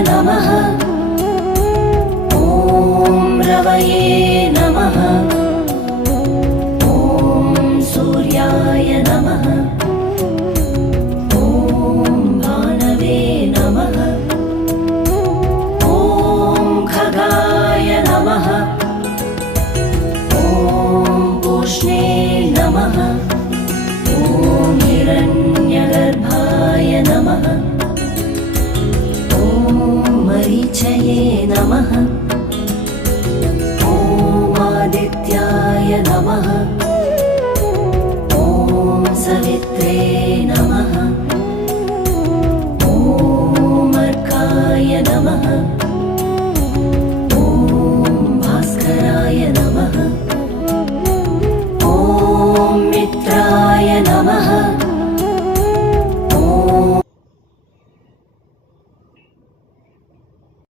नमः। ॐ रवये नमः। ॐ सूर्याय नमः। ॐ भानवे नमः। ॐ खगाय नमः। ॐ पूष्णे नमः। ॐ हिरण्यगर्भाय नमः। ॐ मरीचये नमः। ॐ आदित्याय नमः। ॐ सवित्रे